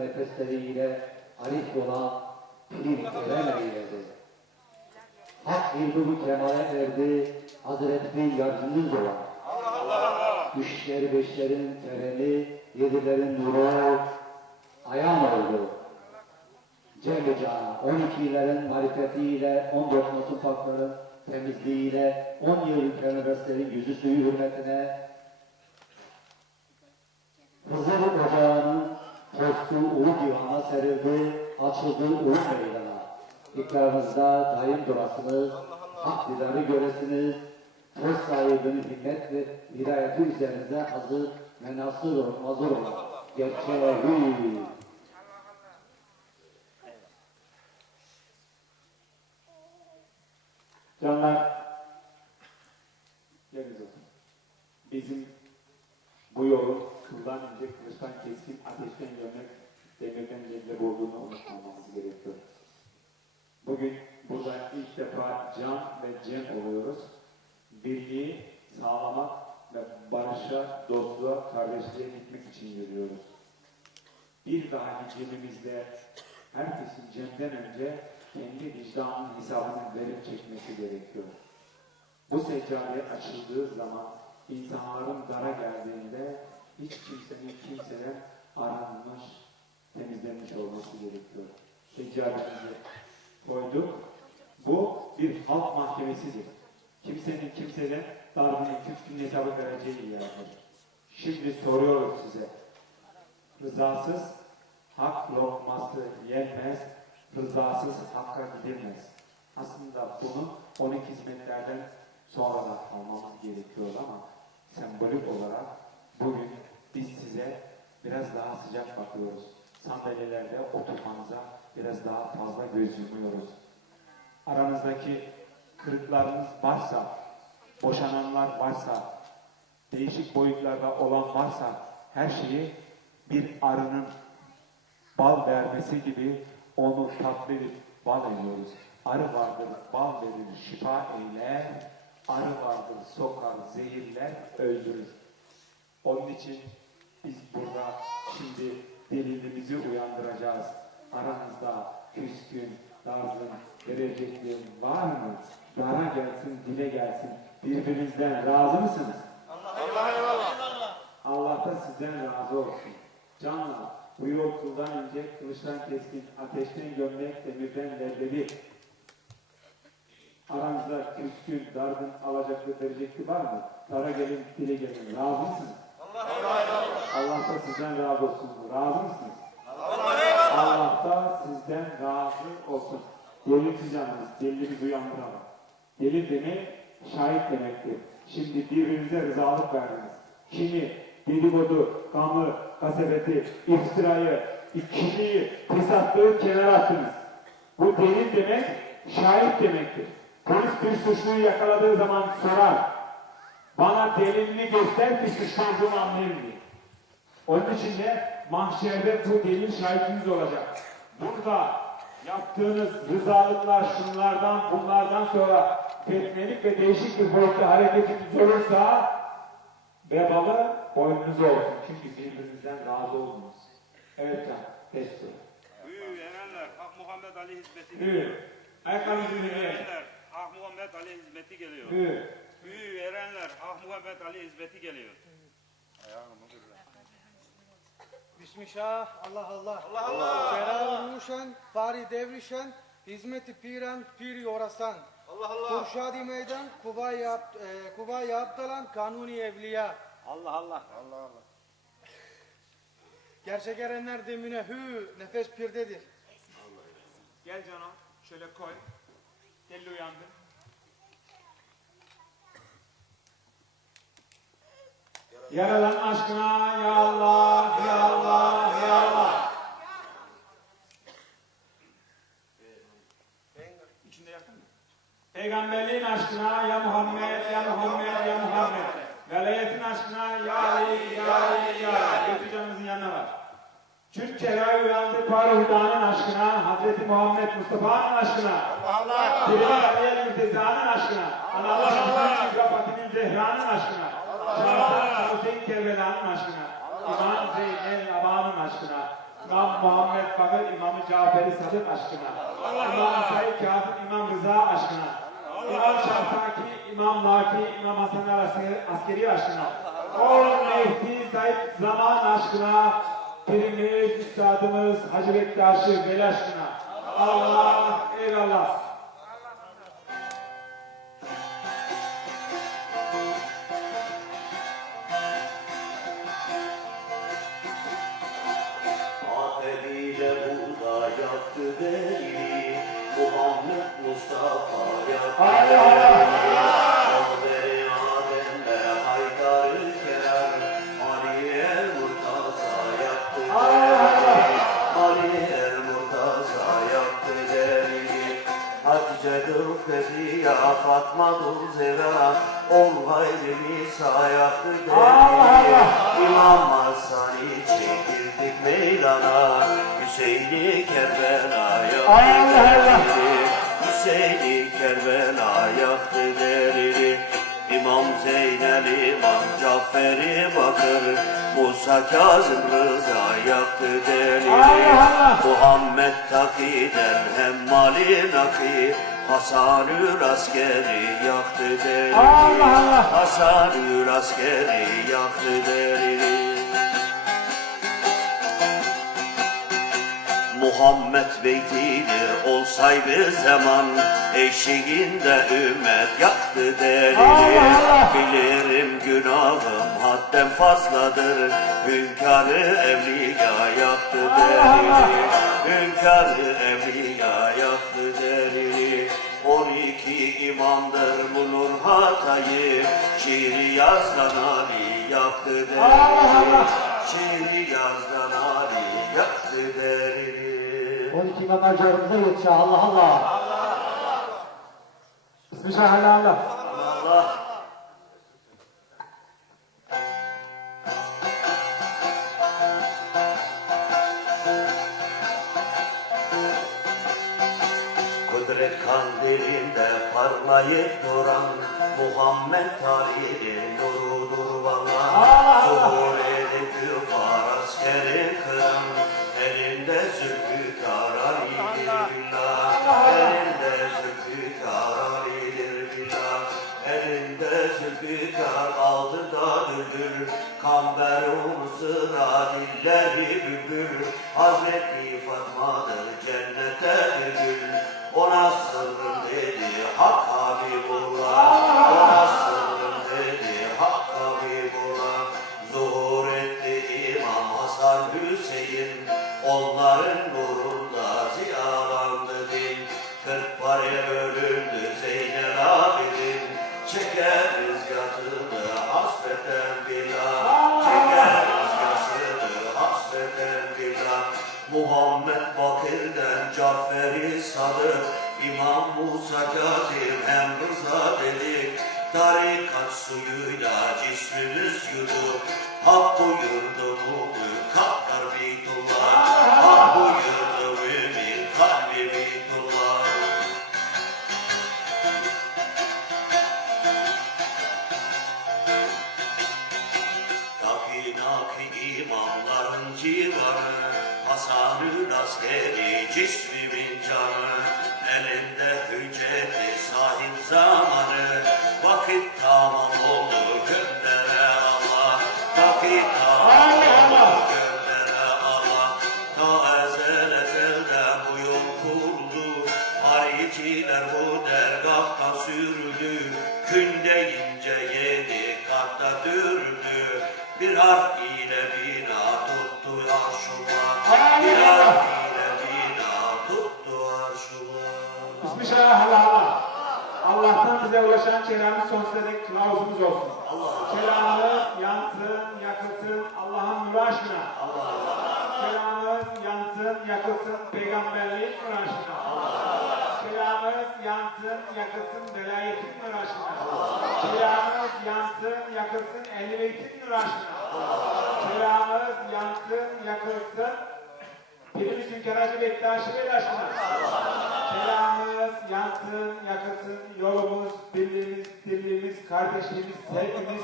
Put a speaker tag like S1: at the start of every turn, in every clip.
S1: nefesleriyle arif olan pir eren eyledi. Hak ilmi kemale erdi, Hazreti yardımcımız olan. Üçleri beşlerin tereni, yedilerin nuru, ayan oldu. Celle Can, 12'lerin marifetiyle, 14 Masum Fakların temizliğiyle, 10 yıl üniversitelerin yüzü suyu hürmetine, tostu Ulu Cihan'a serildi, açıldı Ulu Meydana. İkramınızda daim durasınız, hak didarı göresiniz, toz sahibinin himmet ve hidayeti üzerinize hazır ve nasır mazur olan gerçeği
S2: Canlar, yeriniz olsun. Bizim bu yolun kıldan ince, kılıçtan keskin, ateşten demirden leblebi olduğunu unutmamamız gerekiyor. Bugün burada ilk defa can ve cem oluyoruz. Birliği sağlamak ve barışa, dostluğa, kardeşliğe gitmek için yürüyoruz. Bir dahaki cemimizde herkesin cemden önce kendi vicdanının hesabını verip çekmesi gerekiyor. Bu seccade açıldığı zaman insanların dara geldiğinde hiç kimsenin kimseden aranmış, temizlenmiş olması gerekiyor. Seccademizi koyduk. Bu bir halk mahkemesidir. Kimsenin kimseden darbının küskün hesabı vereceği yerdir. Şimdi soruyorum size. Rızasız hak lokması yenmez, rızasız hakka gidilmez. Aslında bunu 12 hizmetlerden sonra da almamız gerekiyor ama sembolik olarak bugün biz size biraz daha sıcak bakıyoruz. Sandalyelerde oturmanıza biraz daha fazla göz yumuyoruz. Aranızdaki kırıklarınız varsa, boşananlar varsa, değişik boyutlarda olan varsa her şeyi bir arının bal vermesi gibi onu tatlı bal ediyoruz. Arı vardır, bal verir, şifa eyler. Arı vardır, sokar, zehirler, öldürür. Onun için biz burada şimdi delilimizi uyandıracağız. Aranızda küskün, dargın, verecekliğin var mı? Dara gelsin, dile gelsin. Birbirinizden razı mısınız? Allah da sizden razı olsun. Canla, bu yol kuldan ince, kılıçtan keskin, ateşten gömlek, demirden leblebi. Aranızda küskün, dargın, alacaklı, verecekli var mı? Tara gelin, dile gelin. Razı mısınız? Allah da sizden razı olsun. Razı mısınız? Allah da sizden razı olsun. Gelin canınız, delilimizi uyandıralım. Delil demek şahit demektir. Şimdi birbirinize rızalık verdiniz. Kimi dedikodu, gamı, kasebeti, iftirayı, ikiliği, fesatlığı kenara attınız. Bu delil demek şahit demektir. Polis bir suçluyu yakaladığı zaman sorar. Bana delilini göster ki olduğunu anlayayım diye. Onun için de mahşerde bu delil şahitiniz olacak. Burada yaptığınız rızalıklar şunlardan bunlardan sonra fetnelik ve değişik bir boyutta hareketiniz olursa vebalı boynunuz olsun. Çünkü birbirinizden razı oldunuz. Evet can. Teşekkür
S3: Büyü erenler, Hak Muhammed Ali hizmeti.
S2: Büyü. Ayakkabınızı
S3: Hak Muhammed Ali hizmeti geliyor.
S2: Büyü.
S3: Büyü erenler, Hak Muhammed Ali hizmeti geliyor.
S4: Bismillah, Allah Allah. Allah Allah. Celal Ruşen, Fari Devrişen, Hizmeti Piran, Piri Orasan. Allah Allah. Kurşadi Meydan, Kuvayi Ab- e, Kuvayi Abdalan, Kanuni Evliya.
S3: Allah Allah. Allah Allah.
S4: Gerçek erenler demine hü, nefes pirdedir.
S2: Gel canım. Şöyle koy. Telli uyandı. Yaradan aşkına ya Allah, ya Allah, ya Allah. Peygamberliğin aşkına ya Muhammed, ya Muhammed, ya Muhammed. Velayetin aşkına ya Ali, ya Ali, ya Ali. Götür canımızın yanına var. Türkçe'ye uyandı Farhudan'ın aşkına, Hazreti Muhammed Mustafa'nın aşkına. Allah Allah. Aliye Mürteza'nın aşkına. Allah Allah. Fatih'in Zehra'nın aşkına. Hüseyin Kerbela'nın aşkına. İmam Zeynel Aba'nın aşkına. İmam Muhammed Bakır İmam Caferi Sadık aşkına. İmam Said Kazım İmam Rıza aşkına. İmam Şahtaki İmam Naki İmam Hasan el Askeri, aşkına. O Mehdi Said Zaman aşkına. Pirimiz, Üstadımız Hacı Bektaş'ı Veli aşkına. Allah eyvallah.
S5: Hüseyin'i Kerbela yaktı derili Hüseyin'i Kerbela yaktı derili İmam Zeynel İmam Cafer'i Bakır Musa Kazım Rıza yaktı delili Muhammed Taki'den hem Mali Naki Hasanül askeri yaktı delili Hasanül askeri yaktı delili Muhammed beytidir olsaydı zaman Eşiğinde ümmet yaktı delili Bilirim günahım hadden fazladır Hünkârı evliya yaktı delili Hünkârı evliya yaktı delili On iki imamdır bulur hatayı Şiiri yazdan Ali yaktı delili Şiiri yazdan Ali yaktı delili
S1: 12 imam harcarımıza yetişiyor. Allah Allah.
S2: Bismillahirrahmanirrahim.
S5: Allah Kudret kandilinde parlayıp duran Muhammed tarihi nurudur valla Zuhur edip küfar askeri kıran Elinde zülfikar Kamber ulusuna dilleri bülbül. Hazreti Çeker rızgatını hasreten billah Çeker rızgatını hasreten billah Muhammed Bakir'den Cafer-i İmam Musa Kazim hem Rıza Tarikat suyuyla cismimiz yudu Hak Hasanül askeri cismimin canı. Elinde hücceti sahip zamanı. Vakit tamam oldu göndere Allah Vakit tamam oldu göndere Allah Ta ezel ezelden bu yol kuruldu Hariciler bu dergahtan sürüldü. Gün deyince yedi katta dürüldü. Bir harf
S2: Bize ulaşan kelamı sonsuza dek kılavuzumuz olsun. Kelamımız yansın, yakılsın Allah'ın nuru aşkına. Kelamımız yansın, yakılsın peygamberlik nuru aşkına. Kelamımız yansın, yakılsın velayetin nuru aşkına. Kelamımız yansın, yakılsın ehl-i beytin nuru aşkına. Kelamımız yansın, yakılsın Pirimiz Hünkar Hacı Bektaşi Veli aşkına. Kelamımız yansın, yakılsın, yolumuz, birliğimiz, dirliğimiz, kardeşliğimiz, sevgimiz,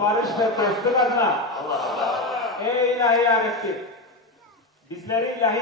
S2: barış ve dostluk adına. Ey ilahi ya Rabbi, bizleri ilahi